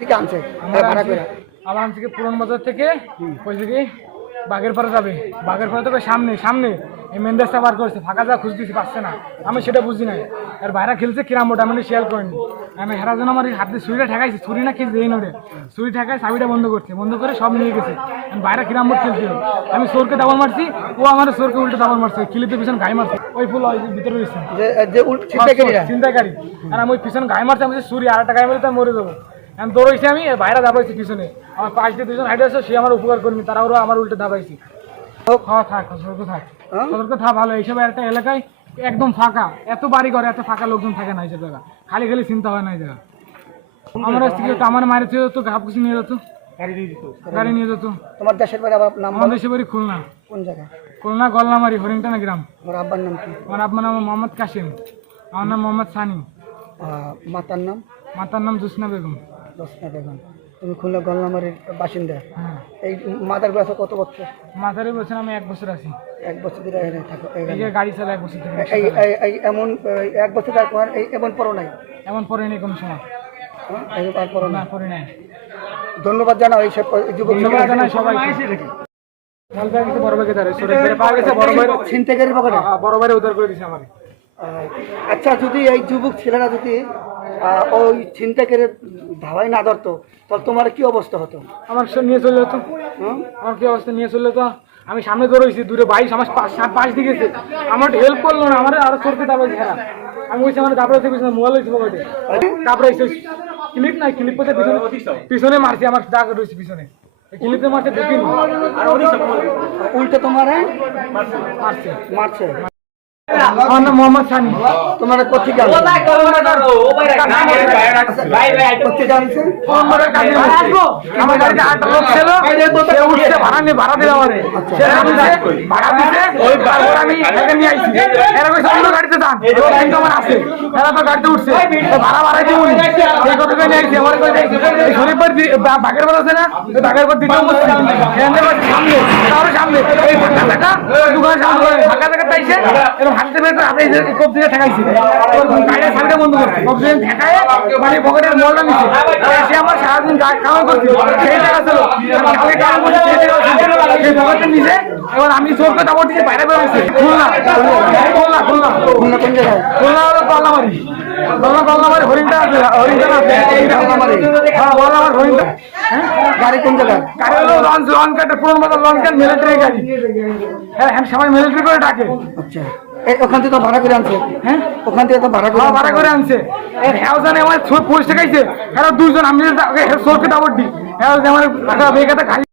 থেকে আনছে ভাড়া করে আমার থেকে পুরান বাজার থেকে ওই দিকে বাগেরপাড়া যাবে, বাগেরপাড়া থেকে সামনে সামনে এই মেন রাস্তা বার করছে, ফাঁকা যা খুঁজতেছি পাচ্ছে না, আমি সেটা বুঝি নাই। আর বাইরে খেলছে কিরাম ওটা আমি শেয়ার করিনি। আমি হেরা যেন আমার হাতে ছুরিটা ঠেকাইছি, ছুরি না খেলছে এই নোটে ছুরি ঠেকায় চাবিটা বন্ধ করছে, বন্ধ করে সব নিয়ে গেছে। বাইরে কিরাম বোর্ড খেলছিল, আমি চোরকে দাবল মারছি, ও আমার চোরকে উল্টে দাবল মারছে, কিলিতে পিছনে গায়ে মারছে, ওই ফুল ওই ভিতরে রয়েছে চিন্তাকারী। আর আমি ওই পিছনে গায়ে মারছি, আমি ছুরি আর একটা গায়ে মারলে তো মরে যাবো। আমি দৌড়াইছি, আমি বাইরে দাবাইছি পিছনে, আমার পাশ দিয়ে দুজন হাইটে আছে, সে আমার উপকার কর্মী, তারা ওরা আমার উল্টে দাবাইছি। হ্যাঁ থাক, সতর্ক থাক, সতর্ক থাক। ভালো এইসব একটা এলাকায় একদম ফাঁকা, এত বাড়ি ঘরে এত ফাঁকা লোকজন থাকে না এইসব জায়গা, খালি খালি চিন্তা হয় না এই জায়গা। আমার আমার মায়ের ছিল তো ঘাপ কিছু নিয়ে যেত, গাড়ি নিয়ে যেত। তোমার দেশের বাড়ি আবার নাম? আমার দেশের বাড়ি খুলনা। কোন জায়গা? খুলনা গল্লামারি, হরিংটানা গ্রাম। আমার আব্বার নাম কি? আমার আব্বার নাম মোহাম্মদ কাসিম, আমার নাম মোহাম্মদ সানি। মাতার নাম? মাতার নাম জোসনা বেগম। জোসনা বেগম। তুমি খুলনা গল্লামারির বাসিন্দা? হ্যাঁ। এই মাতার বয়স কত বছর? মাতারে বলছেন আমি 1 বছর আছি। 1 বছর ধরে এখানে থাকো? এই যে গাড়ি চালা 1 বছর থেকে। এই এমন 1 বছর তারপর এমন পড়ো নাই? এমন পরে নেই কোনো সময়। আর পড়ো না? পরে নাই। ধন্যবাদ জানাও এই সব যুবক সবাই। বড় ভাইকে ধরে পাওয়া গেছে, বড় ভাই ছিনতাইকারীর পকেটে বড় ভাই উদ্ধার করে দিছে আমার। আচ্ছা, যদি এই যুবক ছেলেরা যদি ওই ছিনতাইকারীর ধাওয়াই না ধরতো তাহলে তোমার কি অবস্থা হতো? আমার সব নিয়ে চলে যেত। আমার কি অবস্থা নিয়ে চলে যেত? আমি সামনে দৌড়াইছি, দূরে 22 আমার পাশ দিকে গেছে, আমার হেল্প করলো না, আমার আরো চোরকে দাবাইছে। হ্যাঁ, আমি বলছি আমার দাবড়াইতে পিছনে মোবাইল হয়েছে পকেটে, দাবড়াইছে ক্লিপ নাই, ক্লিপ করতে পিছনে মারছি, আমার দাগ রয়েছে পিছনে, ক্লিপে মারতে ঢুকিনি, উল্টে তোমার মারছে। আমার নাম মোহাম্মদ সানি। তোমার কোথেকে আনছে? আমার গাড়িতে 8 লোক ছিল, সে উঠছে, ভাড়া নিয়ে ভাড়া দিল আমারে, সে ভাড়া দিছে, তারপর আমি এখানে নিয়ে আইছি। এরা কইছে অন্য গাড়িতে যান, কিন্তু আমার আছে, এরা তো গাড়িতে উঠছে, ভাড়া বাড়াই দিব নি, এই কথা নিয়ে আইছি। আমার কইছে এই শরীফের বাগের বাদ আছে না, ওই বাগের বাদ দিতেও বসছি, এখানে সামনে আরো সামনে এই ফাঁকা থাকা দোকানের সামনে ফাঁকা থাকা তাইছে, এরকম হাতে বের করে হাতে কোপ দিয়ে ঠেকাইছি, গাড়ির সামনে বন্ধ করছে, কোপ দিয়ে ঠেকায় মানে পকেটের মলটা নিচ্ছে। সে আমার সারাদিন কামাই করছিল, সেই টাকা ছিল, কালকে কামাই করছে সেই টাকা ছিল, সেই পকেটের নিচে। এবার আমি চোরকে দাবড় দিয়ে বাইরে বেরোচ্ছি, খুলনা খুলনা খুলনা খুলনা কোন জায়গায়? খুলনা হলো গল্লামারি, গল্লামারি হরিণটা আছে, হরিণটা আছে, হ্যাঁ গল্লামারি হরিণটা। গাড়ি কোন জায়গায়? গাড়ি হলো লঞ্চ কাটে, পুরোনো মতো লঞ্চ কাট, মিলিটারি গাড়ি। হ্যাঁ, সবাই মিলিটারি করে ডাকে। আচ্ছা, ওখান থেকে তো ভাড়া করে আনছে? হ্যাঁ, ওখান থেকে তো ভাড়া করে আনছে। হ্যাঁ জানে আমার পুলিশ ঠেকাইছে, হ্যাঁ 2 জন, আমি চোরকে দাবড় দিই, হ্যাঁ আমার বেগাতে খালি